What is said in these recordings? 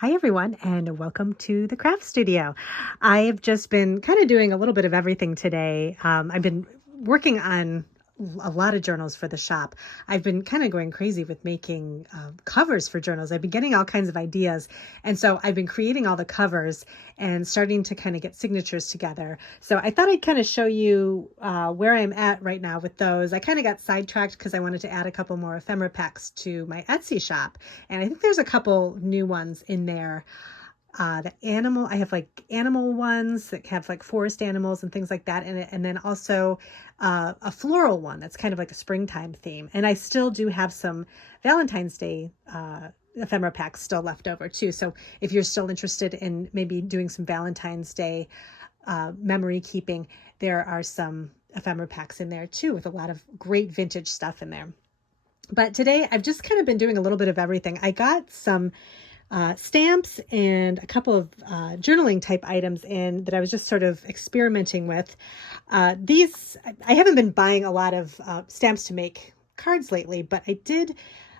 Hi everyone, and welcome to the craft studio. I've just been kind of doing a little bit of everything today. I've been working on a lot of journals for the shop. I've been kind of going crazy with making covers for journals. I've been getting all kinds of ideas. And so I've been creating all the covers and starting to kind of get signatures together. So I thought I'd kind of show you where I'm at right now with those. I kind of got sidetracked because I wanted to add a couple more ephemera packs to my Etsy shop. And I think there's a couple new ones in there. I have like animal ones that have like forest animals and things like that in it. And then also a floral one that's kind of like a springtime theme. And I still do have some Valentine's Day ephemera packs still left over too. So if you're still interested in maybe doing some Valentine's Day memory keeping, there are some ephemera packs in there too with a lot of great vintage stuff in there. But today I've just kind of been doing a little bit of everything. I got some stamps and a couple of journaling type items in that I was just sort of experimenting with. I haven't been buying a lot of stamps to make cards lately, but I did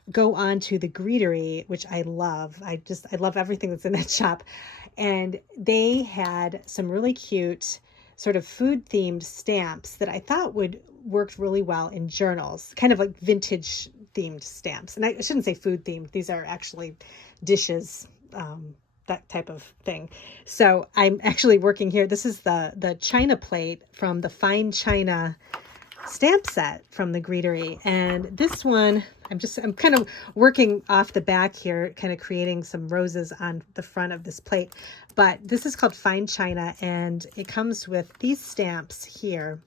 go on to the Greetery, which I love. I love everything that's in that shop. And they had some really cute sort of food themed stamps that I thought would work really well in journals, kind of like vintage themed stamps. And I shouldn't say food themed. These are actually dishes, that type of thing. So I'm actually working here. This is the china plate from the Fine China stamp set from the Greetery. And this one, I'm kind of working off the back here, kind of creating some roses on the front of this plate. But this is called Fine China, and it comes with these stamps here.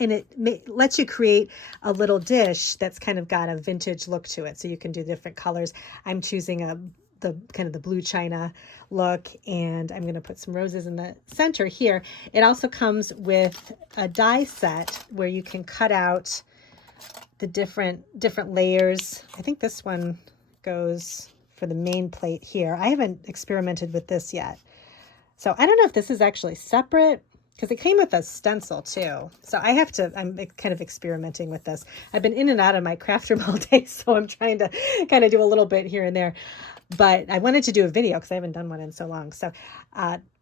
And it lets you create a little dish that's kind of got a vintage look to it. So you can do different colors. I'm choosing the kind of the blue china look, and I'm going to put some roses in the center here. It also comes with a die set where you can cut out the different layers. I think this one goes for the main plate here. I haven't experimented with this yet. So I don't know if this is actually separate, because it came with a stencil too. So I'm kind of experimenting with this. I've been in and out of my craft room all day, so I'm trying to kind of do a little bit here and there. But I wanted to do a video because I haven't done one in so long. So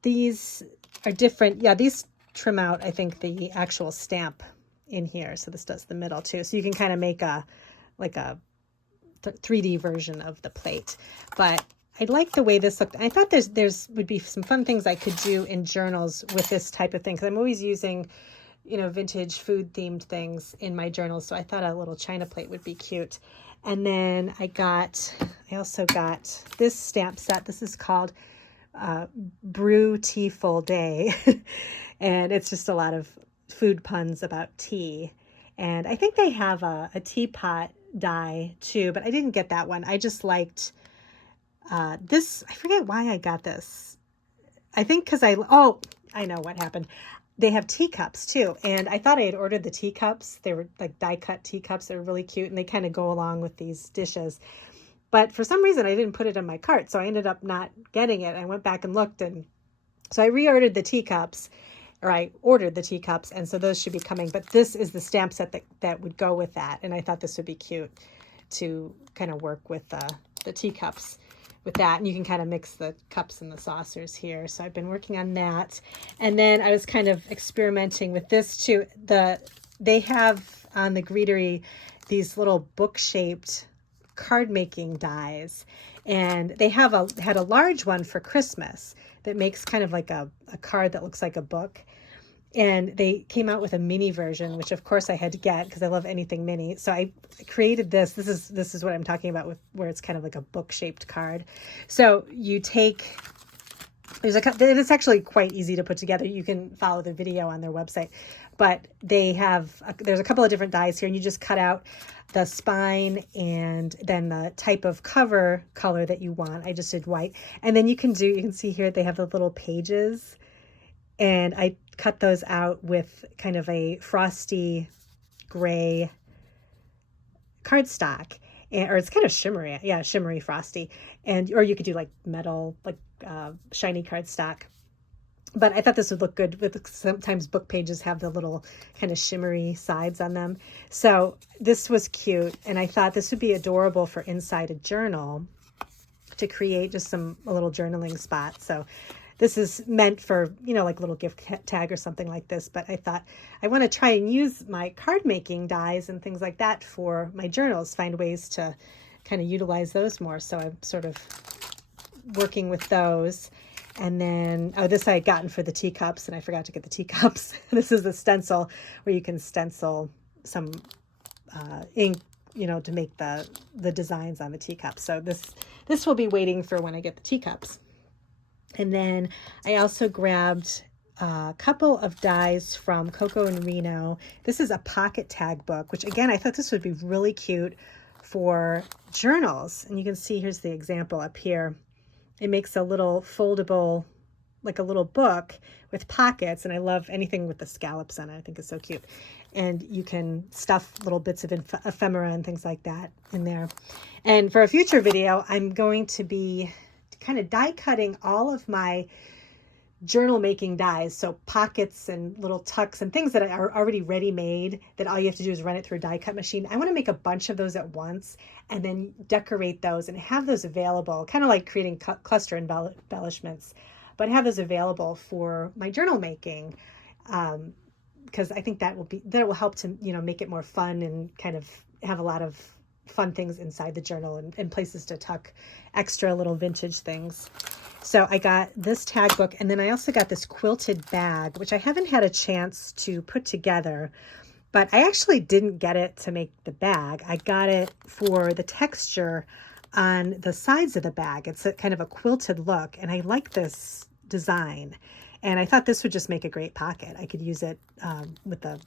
these are different. Yeah, these trim out, I think, the actual stamp in here. So this does the middle too. So you can kind of make a 3D version of the plate. But I like the way this looked. I thought there's would be some fun things I could do in journals with this type of thing, because I'm always using, vintage food themed things in my journals. So I thought a little china plate would be cute. And then I also got this stamp set. This is called Brew Tea Full Day. And it's just a lot of food puns about tea. And I think they have a teapot die too, but I didn't get that one. I just liked this. I forget why I got this. I think because I know what happened. They have teacups too. And I thought I had ordered the teacups. They were like die cut teacups. They're really cute. And they kind of go along with these dishes. But for some reason, I didn't put it in my cart. So I ended up not getting it. I went back and looked. And so I reordered the teacups, or I ordered the teacups. And so those should be coming. But this is the stamp set that would go with that. And I thought this would be cute to kind of work with the teacups with that. And you can kind of mix the cups and the saucers here. So I've been working on that. And then I was kind of experimenting with this too. They have on the Greetery these little book-shaped card making dies. And they had a large one for Christmas that makes kind of like a card that looks like a book. And they came out with a mini version, which of course I had to get because I love anything mini. So I created this. This is what I'm talking about, with where it's kind of like a book-shaped card. So you take, it's actually quite easy to put together. You can follow the video on their website, but there's a couple of different dies here, and you just cut out the spine and then the type of cover color that you want. I just did white. And then you can see here, they have the little pages, and I cut those out with kind of a frosty gray cardstock, or it's kind of shimmery. Yeah, shimmery frosty. Or you could do like metal, like shiny cardstock. But I thought this would look good with, sometimes book pages have the little kind of shimmery sides on them. So this was cute. And I thought this would be adorable for inside a journal. to create just a little journaling spot. So this is meant for, like a little gift tag or something like this. But I thought I want to try and use my card making dies and things like that for my journals, find ways to kind of utilize those more. So I'm sort of working with those. And then, this I had gotten for the teacups, and I forgot to get the teacups. This is the stencil where you can stencil some ink, to make the designs on the teacups. So this will be waiting for when I get the teacups. And then I also grabbed a couple of dies from Coco and Reno. This is a pocket tag book, which again, I thought this would be really cute for journals. And you can see, here's the example up here. It makes a little foldable, like a little book with pockets. And I love anything with the scallops on it. I think it's so cute. And you can stuff little bits of ephemera and things like that in there. And for a future video, I'm going to be kind of die cutting all of my journal making dies. So pockets and little tucks and things that are already ready made, that all you have to do is run it through a die cut machine. I want to make a bunch of those at once and then decorate those and have those available, kind of like creating cluster embellishments, but have those available for my journal making. Because I think that will help to, make it more fun and kind of have a lot of fun things inside the journal and places to tuck extra little vintage things. So I got this tag book, and then I also got this quilted bag, which I haven't had a chance to put together, but I actually didn't get it to make the bag. I got it for the texture on the sides of the bag. It's a kind of a quilted look, and I like this design. And I thought this would just make a great pocket. I could use it with the,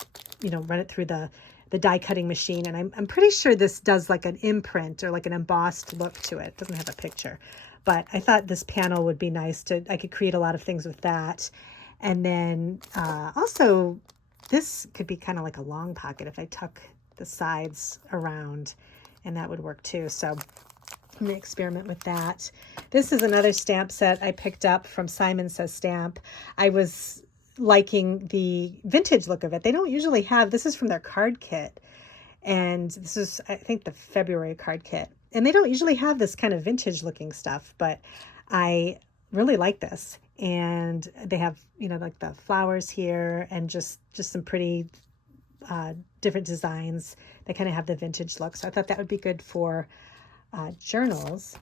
run it through the die cutting machine. And I'm pretty sure this does like an imprint or like an embossed look to it. It doesn't have a picture, but I thought this panel would be nice I could create a lot of things with that. And then also this could be kind of like a long pocket if I tuck the sides around, and that would work too. So I'm going to experiment with that. This is another stamp set I picked up from Simon Says Stamp. I was liking the vintage look of it. They don't usually have, this is from their card kit. And this is, I think, the February card kit. And they don't usually have this kind of vintage looking stuff, but I really like this. And they have, like the flowers here and just some pretty different designs. They kind of have the vintage look. So I thought that would be good for journals.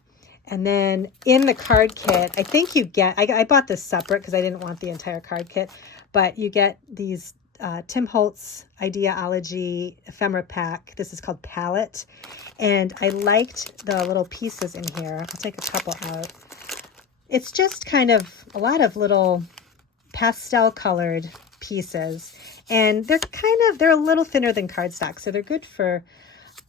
And then in the card kit, I think you get, I bought this separate because I didn't want the entire card kit, but you get these Tim Holtz Ideology ephemera pack. This is called Palette. And I liked the little pieces in here. I'll take a couple out. It's just kind of a lot of little pastel colored pieces. And they're a little thinner than cardstock. So they're good for,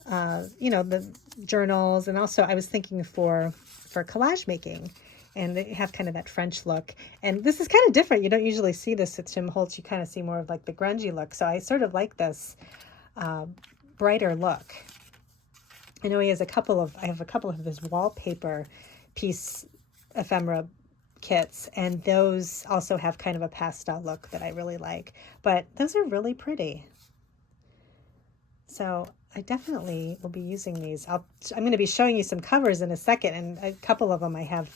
the journals. And also I was thinking for collage making, and they have kind of that French look. And this is kind of different. You don't usually see this at Tim Holtz. You kind of see more of like the grungy look. So I sort of like this brighter look. I know I have a couple of his wallpaper piece ephemera kits, and those also have kind of a pastel look that I really like. But those are really pretty. So I definitely will be using these. I'm going to be showing you some covers in a second, and a couple of them I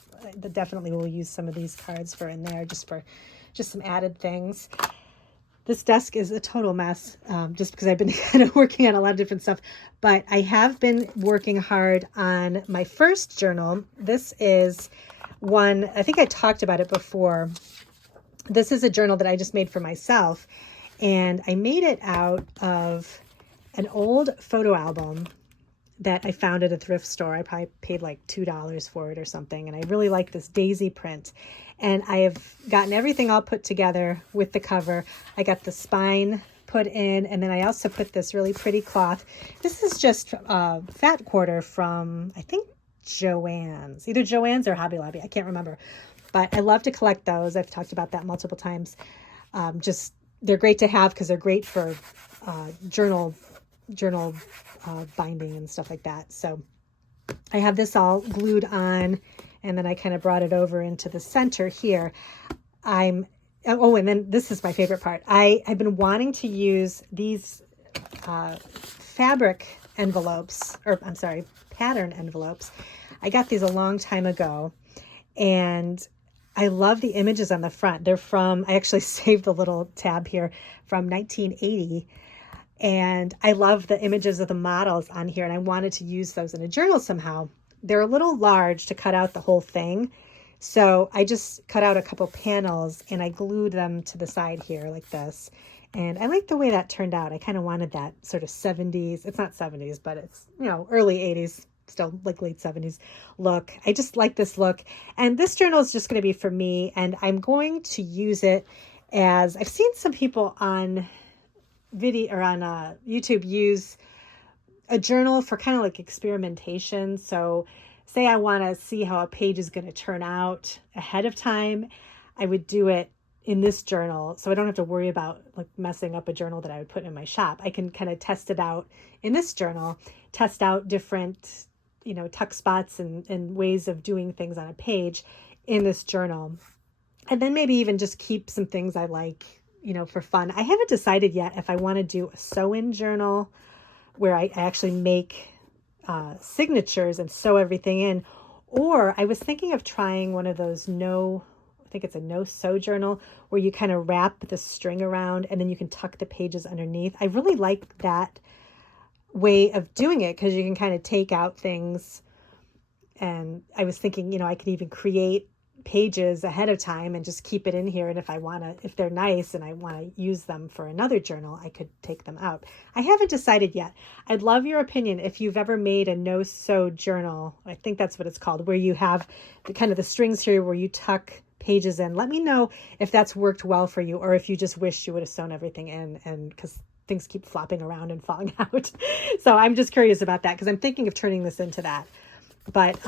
definitely will use some of these cards for in there, just some added things. This desk is a total mess, just because I've been kind of working on a lot of different stuff, but I have been working hard on my first journal. This is one, I think I talked about it before. This is a journal that I just made for myself, and I made it out of an old photo album that I found at a thrift store. I probably paid like $2 for it or something. And I really like this daisy print. And I have gotten everything all put together with the cover. I got the spine put in, and then I also put this really pretty cloth. This is just fat quarter from, I think, Joann's. Either Joann's or Hobby Lobby. I can't remember. But I love to collect those. I've talked about that multiple times. They're great to have because they're great for journal binding and stuff like that. So I have this all glued on, and then I kind of brought it over into the center here. And then this is my favorite part. I've been wanting to use these fabric envelopes, or I'm sorry, pattern envelopes. I got these a long time ago, and I love the images on the front. They're from, I actually saved the little tab here, from 1980. And I love the images of the models on here, and I wanted to use those in a journal somehow. They're a little large to cut out the whole thing. So I just cut out a couple panels and I glued them to the side here like this. And I like the way that turned out. I kind of wanted that sort of 70s. It's not 70s, but it's, you know, early 80s, still like late 70s look. I just like this look. And this journal is just going to be for me. And I'm going to use it as, I've seen some people on video or on YouTube use a journal for kind of like experimentation. So say I want to see how a page is going to turn out ahead of time, I would do it in this journal. So I don't have to worry about like messing up a journal that I would put in my shop. I can kind of test it out in this journal, test out different, you know, tuck spots and ways of doing things on a page in this journal. And then maybe even just keep some things I like, you know, for fun. I haven't decided yet if I want to do a sew-in journal where I actually make signatures and sew everything in, or I was thinking of trying one of those I think it's a no-sew journal where you kind of wrap the string around and then you can tuck the pages underneath. I really like that way of doing it because you can kind of take out things. And I was thinking, you know, I could even create pages ahead of time and just keep it in here. And if I want to, if they're nice and I want to use them for another journal, I could take them out. I haven't decided yet. I'd love your opinion if you've ever made a no-sew journal. I think that's what it's called, where you have the kind of the strings here where you tuck pages in. Let me know if that's worked well for you, or if you just wish you would have sewn everything in, and because things keep flopping around and falling out. So I'm just curious about that because I'm thinking of turning this into that. But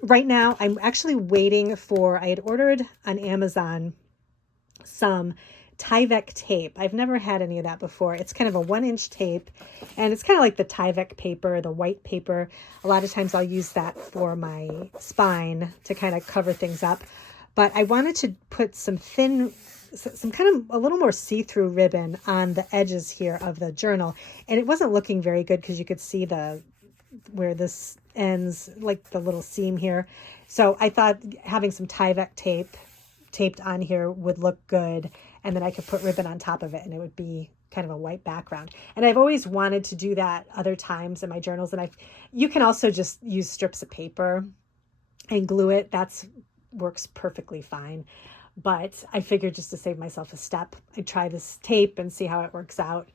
right now I'm actually waiting for, I had ordered on Amazon some Tyvek tape. I've never had any of that before. It's kind of a 1-inch tape, and it's kind of like the Tyvek paper, the white paper. A lot of times I'll use that for my spine to kind of cover things up. But I wanted to put some kind of a little more see-through ribbon on the edges here of the journal. And it wasn't looking very good because you could see where this ends, like the little seam here. So I thought having some Tyvek tape taped on here would look good, and then I could put ribbon on top of it and it would be kind of a white background. And I've always wanted to do that other times in my journals. And you can also just use strips of paper and glue it. That's works perfectly fine. But I figured just to save myself a step, I'd try this tape and see how it works out,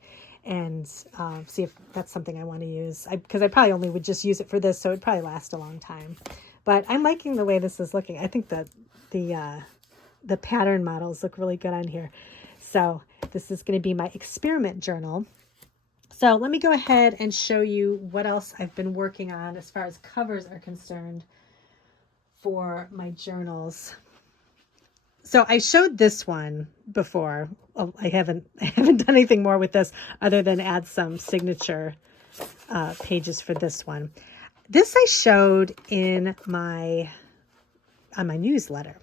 and see if that's something I want to use. Because I probably only would just use it for this, so it'd probably last a long time. But I'm liking the way this is looking. I think that the pattern models look really good on here. So this is going to be my experiment journal. So let me go ahead and show you what else I've been working on as far as covers are concerned for my journals. So I showed this one before. I haven't done anything more with this other than add some signature pages for this one. This I showed on my newsletter.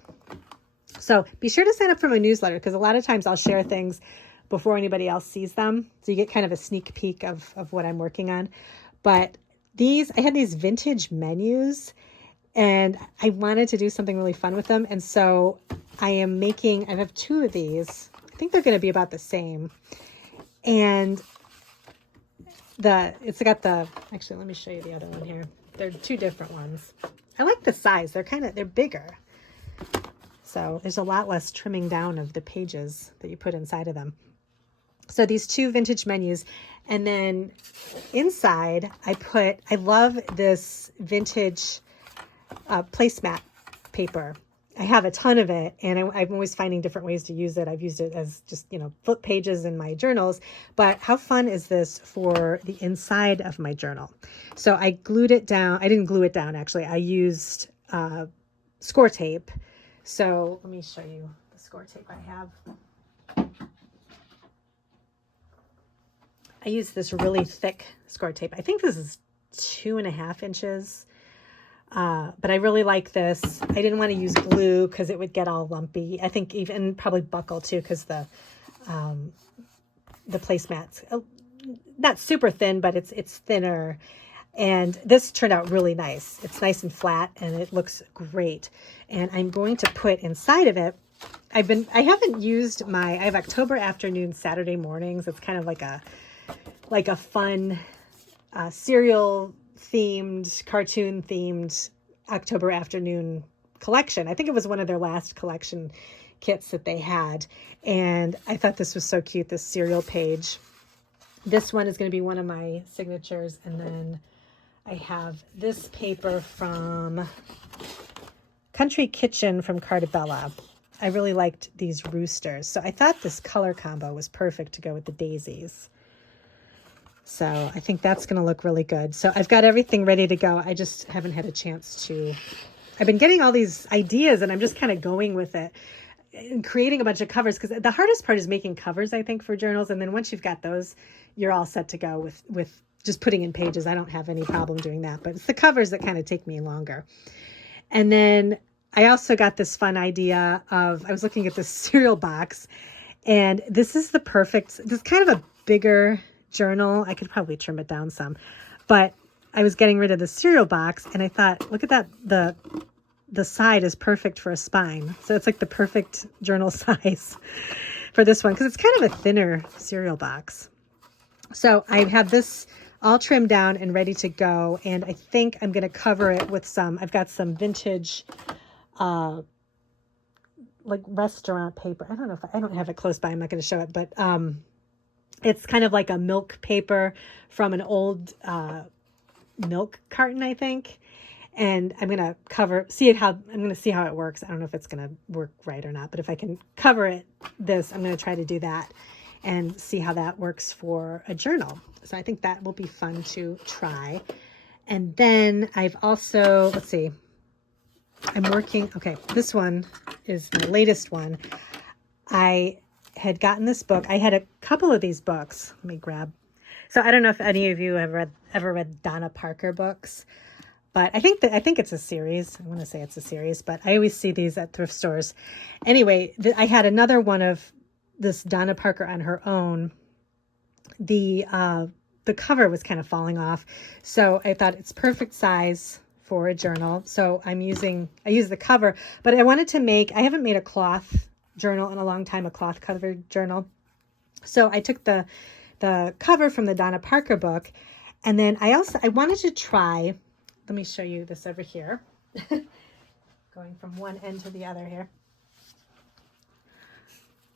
So be sure to sign up for my newsletter, because a lot of times I'll share things before anybody else sees them. So you get kind of a sneak peek of what I'm working on. But I had these vintage menus, and I wanted to do something really fun with them. And so I have 2 of these. I think they're going to be about the same. And actually, let me show you the other one here. They're 2 different ones. I like the size. They're bigger. So there's a lot less trimming down of the pages that you put inside of them. So these 2 vintage menus. And then inside I love this vintage placemat paper. I have a ton of it, and I'm always finding different ways to use it. I've used it as just, flip pages in my journals, but how fun is this for the inside of my journal? So I glued it down. I didn't glue it down, actually. I used score tape. So let me show you the score tape I have. I used this really thick score tape. I think this is 2.5 inches. But I really like this. I didn't want to use glue because it would get all lumpy. I think even probably buckle too, because the placemat's not super thin, but it's thinner. And this turned out really nice. It's nice and flat and it looks great. And I'm going to put inside of it, I haven't used I have October afternoon, Saturday mornings. It's kind of like a fun cereal themed, cartoon themed October afternoon collection. I think it was one of their last collection kits that they had. And I thought this was so cute, this cereal page. This one is going to be one of my signatures. And then I have this paper from Country Kitchen from Cartabella. I really liked these roosters. So I thought this color combo was perfect to go with the daisies. So I think that's going to look really good. So I've got everything ready to go. I just haven't had a chance to. I've been getting all these ideas and I'm just kind of going with it and creating a bunch of covers, because the hardest part is making covers, I think, for journals. And then once you've got those, you're all set to go with just putting in pages. I don't have any problem doing that, but it's the covers that kind of take me longer. And then I also got this fun idea of, I was looking at this cereal box, and this is this is kind of a bigger journal. I could probably trim it down some, but I was getting rid of the cereal box and I thought, look at that. The side is perfect for a spine. So it's like the perfect journal size for this one, because it's kind of a thinner cereal box. So I have this all trimmed down and ready to go. And I think I'm going to cover it with I've got some vintage, like restaurant paper. I don't know if I don't have it close by. I'm not going to show it, but, it's kind of like a milk paper from an old, milk carton, I think. And I'm going to see how it works. I don't know if it's going to work right or not, but if I can cover I'm going to try to do that and see how that works for a journal. So I think that will be fun to try. And then I've also, this one is my latest one. I had gotten this book. I had a couple of these books. Let me grab. So I don't know if any of you have ever read Donna Parker books, but I think it's a series. I want to say it's a series, but I always see these at thrift stores. Anyway, I had another one of this Donna Parker on her own. The cover was kind of falling off, so I thought it's perfect size for a journal. So I use the cover, but I wanted to I haven't made a cloth journal in a long time, a cloth covered journal. So I took the cover from the Donna Parker book, and then I wanted to try, let me show you this over here, going from one end to the other here.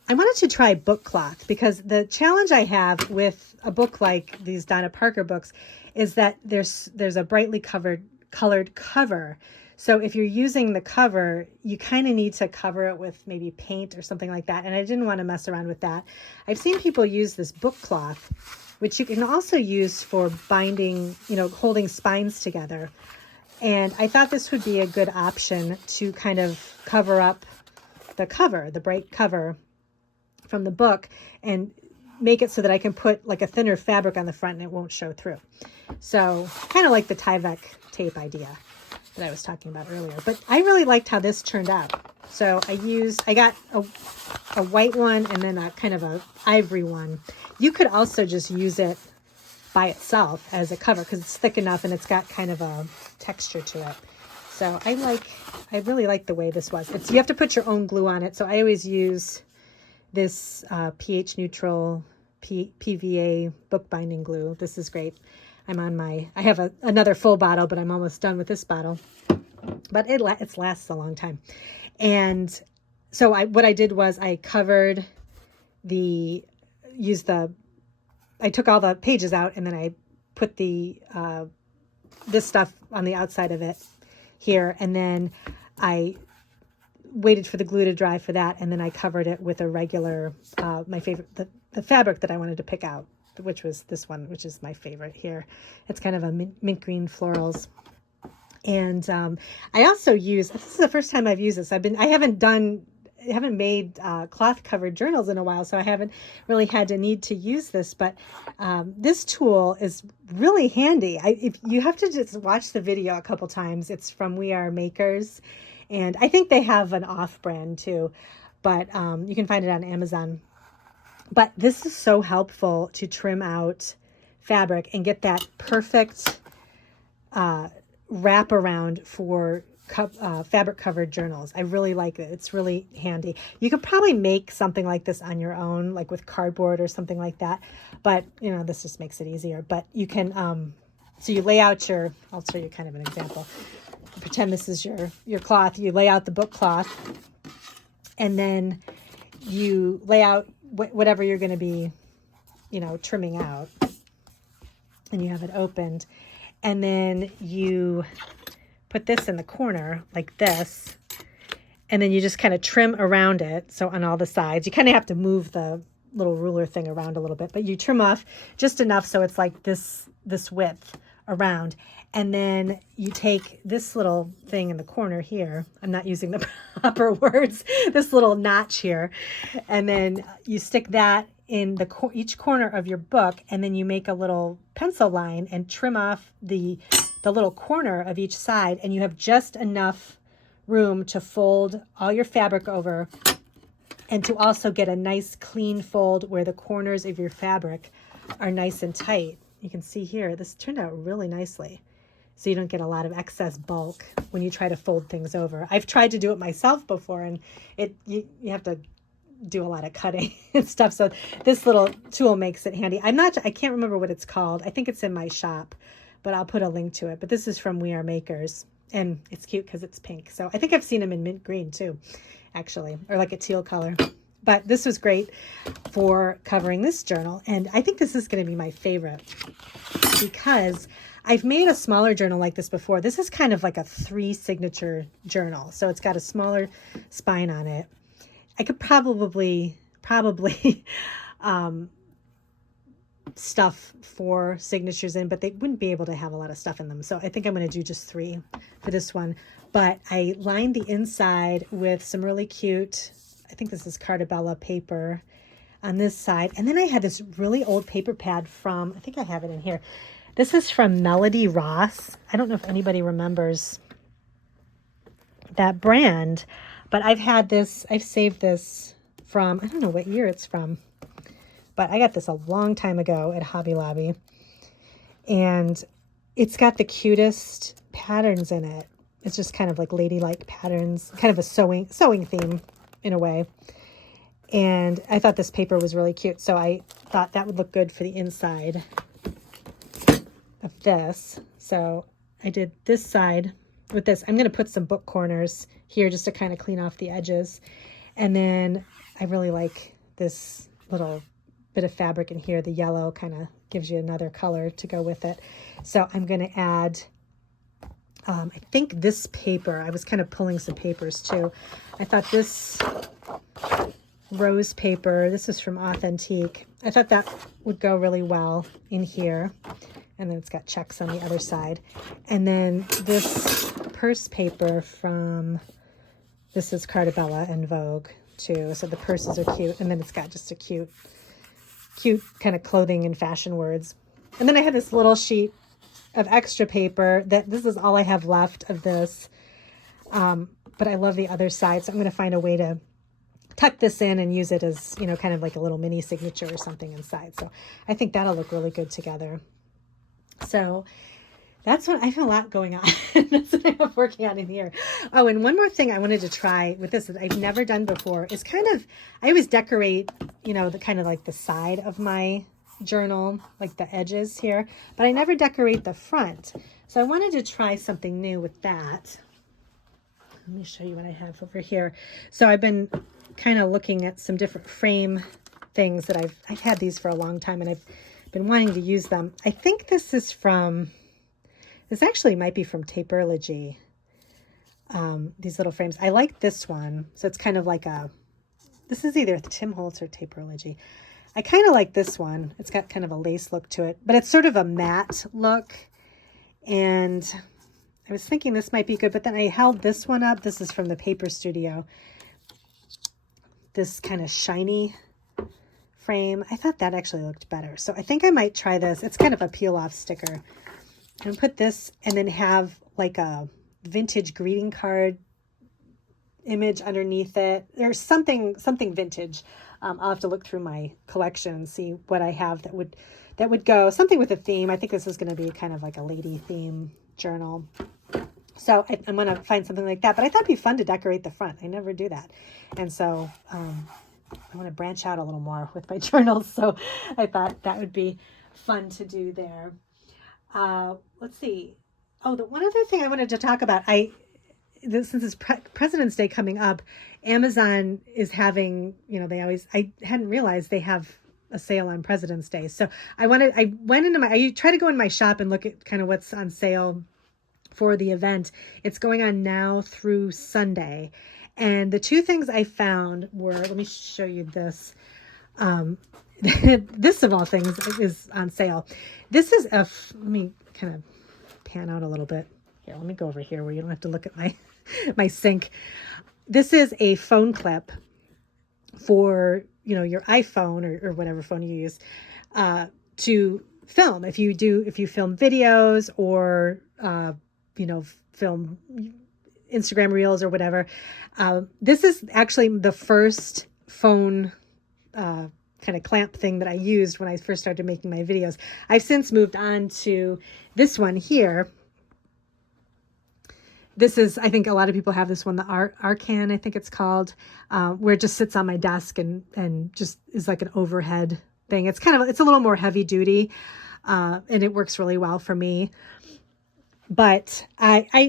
I wanted to try book cloth, because the challenge I have with a book like these Donna Parker books is that there's a brightly colored cover. So if you're using the cover, you kind of need to cover it with maybe paint or something like that. And I didn't want to mess around with that. I've seen people use this book cloth, which you can also use for binding, holding spines together. And I thought this would be a good option to kind of cover up the cover, the bright cover from the book, and make it so that I can put like a thinner fabric on the front and it won't show through. So kind of like the Tyvek tape idea that I was talking about earlier. But I really liked how this turned out. So I got a white one and then a kind of a ivory one. You could also just use it by itself as a cover, because it's thick enough and it's got kind of a texture to it. So I really like the way this was. You have to put your own glue on it. So I always use this pH neutral PVA bookbinding glue. This is great. I have another full bottle, but I'm almost done with this bottle. But it lasts a long time. And so what I did was I covered I took all the pages out, and then I put this stuff on the outside of it here. And then I waited for the glue to dry for that. And then I covered it with a regular, my favorite, the fabric that I wanted to pick out, which was this one, which is my favorite here. It's kind of a mint green florals. And I also this is the first time I've used this. I haven't made cloth covered journals in a while, so I haven't really had to need to use this, but this tool is really handy. If you have to just watch the video a couple times. It's from We Are Makers, and I think they have an off brand too, but you can find it on Amazon. But this is so helpful to trim out fabric and get that perfect wrap around for fabric covered journals. I really like it. It's really handy. You could probably make something like this on your own, like with cardboard or something like that. But, you know, this just makes it easier. But you can, so you lay out your, I'll show you kind of an example. Pretend this is your cloth. You lay out the book cloth, and then you lay out whatever you're going to be, you know, trimming out, and you have it opened. And then you put this in the corner like this, and then you just kind of trim around it. So on all the sides, you kind of have to move the little ruler thing around a little bit, but you trim off just enough so it's like this width around. And then you take this little thing in the corner here. I'm not using the proper words. This little notch here. And then you stick that in each corner of your book, and then you make a little pencil line and trim off the little corner of each side, and you have just enough room to fold all your fabric over, and to also get a nice clean fold where the corners of your fabric are nice and tight. You can see here, this turned out really nicely. So you don't get a lot of excess bulk when you try to fold things over. I've tried to do it myself before, and you have to do a lot of cutting and stuff. So this little tool makes it handy. I can't remember what it's called. I think it's in my shop, but I'll put a link to it. But this is from We Are Makers, and it's cute because it's pink. So I think I've seen them in mint green too, actually, or like a teal color. But this was great for covering this journal. And I think this is going to be my favorite because I've made a smaller journal like this before. This is kind of like a 3 signature journal. So it's got a smaller spine on it. I could probably stuff 4 signatures in, but they wouldn't be able to have a lot of stuff in them. So I think I'm going to do just 3 for this one. But I lined the inside with some really cute, I think this is Cartabella paper on this side. And then I had this really old paper pad from, I think I have it in here. This is from Melody Ross. I don't know if anybody remembers that brand, but I've had this, I've saved this from, I don't know what year it's from, but I got this a long time ago at Hobby Lobby. And it's got the cutest patterns in it. It's just kind of like ladylike patterns, kind of a sewing theme in a way. And I thought this paper was really cute. So I thought that would look good for the inside of this. So I did this side with this. I'm going to put some book corners here just to kind of clean off the edges. And then I really like this little bit of fabric in here. The yellow kind of gives you another color to go with it. So I'm going to add, I think this paper, I was kind of pulling some papers too. I thought this rose paper, this is from Authentique. I thought that would go really well in here. And then it's got checks on the other side. And then this purse paper from, this is Cartabella and Vogue too. So the purses are cute. And then it's got just a cute kind of clothing and fashion words. And then I had this little sheet of extra paper that this is all I have left of this. But I love the other side. So I'm going to find a way to tuck this in and use it as, you know, kind of like a little mini signature or something inside. So I think that'll look really good together. So that's what I have a lot going on. That's what I'm working on in here. Oh, and one more thing I wanted to try with this that I've never done before is kind of, I always decorate, you know, the kind of like the side of my journal, like the edges here, but I never decorate the front. So I wanted to try something new with that. Let me show you what I have over here. So I've been kind of looking at some different frame things that I've had these for a long time, and I've been wanting to use them. I think this is from, this actually might be from Taperology. These little frames. I like this one. So it's kind of like a, this is either Tim Holtz or Taperology. I kind of like this one. It's got kind of a lace look to it, but it's sort of a matte look. And I was thinking this might be good, but then I held this one up. This is from the Paper Studio. This kind of shiny frame. I thought that actually looked better. So I think I might try this. It's kind of a peel off sticker. And put this and then have like a vintage greeting card image underneath it. There's something vintage. I'll have to look through my collection and see what I have that would go. Something with a theme. I think this is going to be kind of like a lady theme journal. So I'm going to find something like that. But I thought it'd be fun to decorate the front. I never do that. And so I want to branch out a little more with my journals. So I thought that would be fun to do there. Let's see. Oh, the one other thing I wanted to talk about, since it's President's Day coming up, Amazon is having, I hadn't realized they have a sale on President's Day. So I try to go in my shop and look at kind of what's on sale for the event. It's going on now through Sunday. And the two things I found were, let me show you this. This of all things is on sale. This is let me kind of pan out a little bit. Here, let me go over here where you don't have to look at my sink. This is a phone clip for, your iPhone or whatever phone you use, to film. If you film videos or, film Instagram reels or whatever. This is actually the first phone, kind of clamp thing that I used when I first started making my videos. I've since moved on to this one here. This is, I think a lot of people have this one, the Arcan, I think it's called, where it just sits on my desk and just is like an overhead thing. It's a little more heavy duty, and it works really well for me. But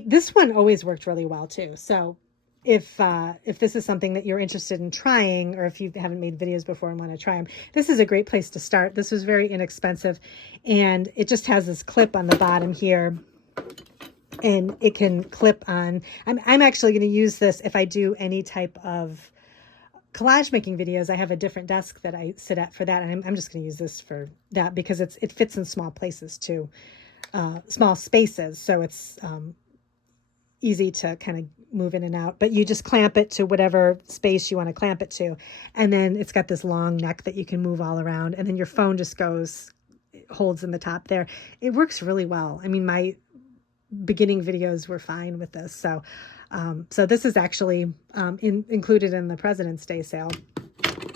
this one always worked really well too. So if this is something that you're interested in trying, or if you haven't made videos before and want to try them, this is a great place to start. This was very inexpensive, and it just has this clip on the bottom here, and it can clip on. I'm actually going to use this if I do any type of collage making videos. I have a different desk that I sit at for that, and I'm just going to use this for that because it fits in small places too, small spaces, so it's easy to kind of move in and out. But you just clamp it to whatever space you want to clamp it to, and then it's got this long neck that you can move all around, and then your phone just holds in the top there. It works really well. I mean, my beginning videos were fine with this. So this is actually included in the President's Day sale.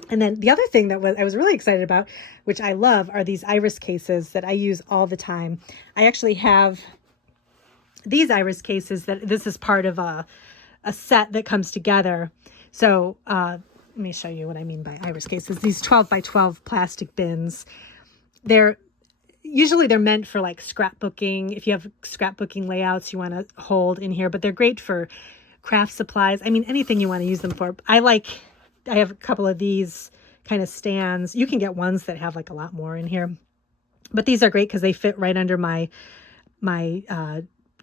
And then the other thing that I was really excited about, which I love, are these iris cases that I use all the time. I actually have these iris cases this is part of a set that comes together. So let me show you what I mean by iris cases. These 12 by 12 plastic bins. Usually they're meant for like scrapbooking. If you have scrapbooking layouts you want to hold in here, but they're great for craft supplies. I mean, anything you want to use them for. I have a couple of these kind of stands. You can get ones that have like a lot more in here, but these are great because they fit right under my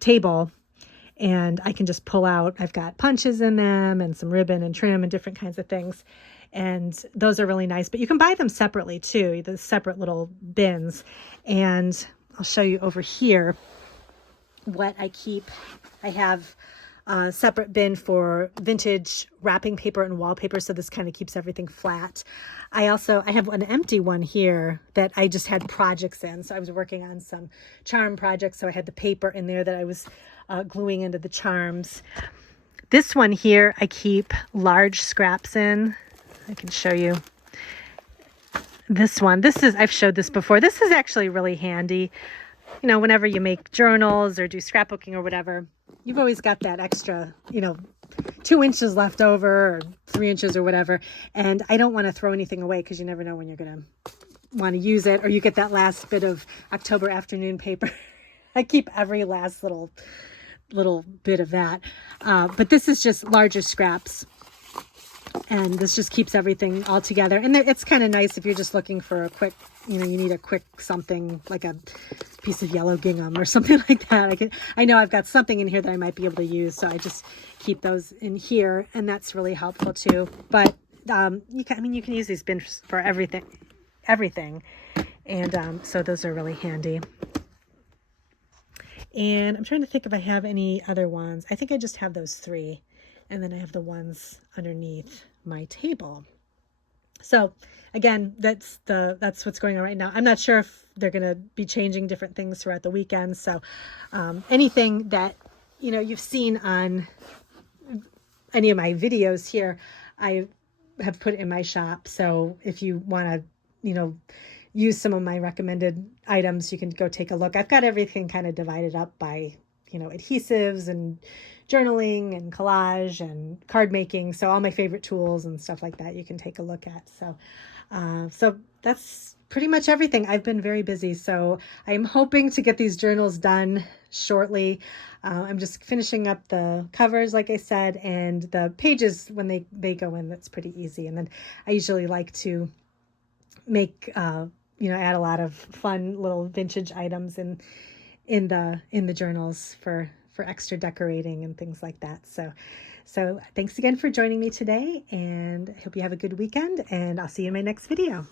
table, and I can just pull out. I've got punches in them and some ribbon and trim and different kinds of things. And those are really nice, but you can buy them separately too, the separate little bins. And I'll show you over here what I keep. I have a separate bin for vintage wrapping paper and wallpaper, so this kind of keeps everything flat. I have an empty one here that I just had projects in. So I was working on some charm projects, so I had the paper in there that I was gluing into the charms. This one here I keep large scraps in. I can show you this one. I've showed this before. This is actually really handy. Whenever you make journals or do scrapbooking or whatever, you've always got that extra, 2 inches left over or 3 inches or whatever. And I don't want to throw anything away because you never know when you're going to want to use it, or you get that last bit of October afternoon paper. I keep every last little bit of that. But this is just larger scraps. And this just keeps everything all together. And it's kind of nice if you're just looking for a quick, you need a quick something like a piece of yellow gingham or something like that. I know I've got something in here that I might be able to use, so I just keep those in here, and that's really helpful too. But you can use these bins for everything, and so those are really handy. And I'm trying to think if I have any other ones. I think I just have those 3. And then I have the ones underneath my table. So again, that's what's going on right now. I'm not sure if they're going to be changing different things throughout the weekend. So anything that, you've seen on any of my videos here, I have put in my shop. So if you want to, use some of my recommended items, you can go take a look. I've got everything kind of divided up by, you know, adhesives and journaling and collage and card making. So all my favorite tools and stuff like that you can take a look at. So that's pretty much everything. I've been very busy, so I'm hoping to get these journals done shortly. I'm just finishing up the covers, like I said, and the pages when they go in, that's pretty easy. And then I usually like to make, add a lot of fun little vintage items in the journals for extra decorating and things like that. So thanks again for joining me today, and I hope you have a good weekend, and I'll see you in my next video.